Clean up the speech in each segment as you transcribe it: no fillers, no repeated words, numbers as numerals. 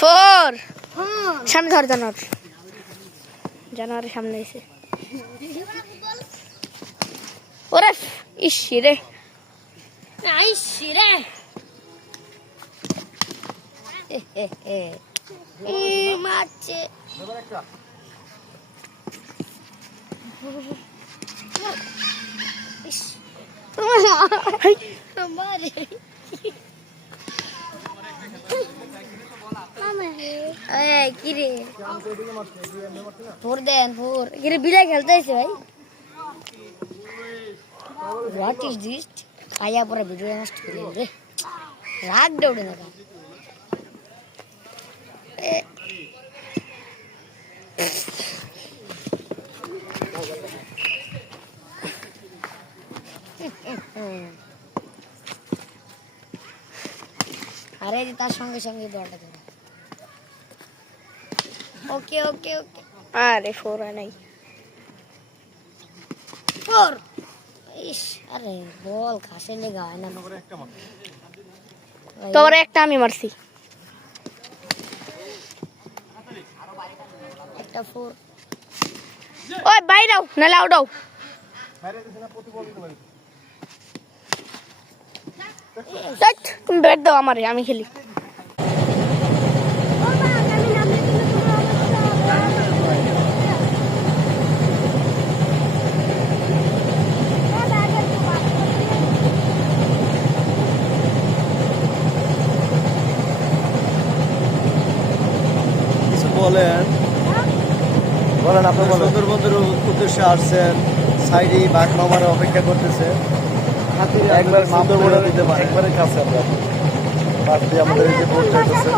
four সামনে ধর জানোয়ার জানোয়ারের সামনে এসে ওরে ইসি রে ইসি রে মারছে কিরে ফোর দেন ফোর কিরে বিলাই খেলতে আসছে ভাই হোয়াট ইজ দিস আয়া পরে ভিডিও নষ্ট করে রে রাগ দৌড়ে না আরে তার সঙ্গে সঙ্গে বলটা দেবে ওকে ওকে ওকে আরে ফোর নাই ফোর ইস আরে বল খাসে লেগা হয় না তোর একটা আমি মারছি একটা ফোর ওই বাইরে দাও নালে আউট দাও বাইরে দিছ না প্রতি বল দিতে পারি দেখ তুমি ব্যাট দাও আমারে আমি খেলি বলেন বলেন আপনি সুন্দরবনের উদ্দেশ্যে আসছেন সাইডে বাঘ মামার অপেক্ষা করতেছে একবার সুন্দরবনে দিতে পারে একবারে কাছে আমরা বাদ দিয়ে আমাদের এই যে বোট চলতেছে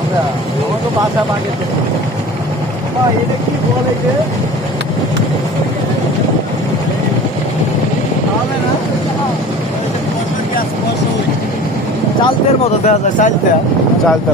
আমরা আমাকে বাসা বাগে তো এটা কি বলে যে চালতের মতো দেওয়া যায় চালতে চালতে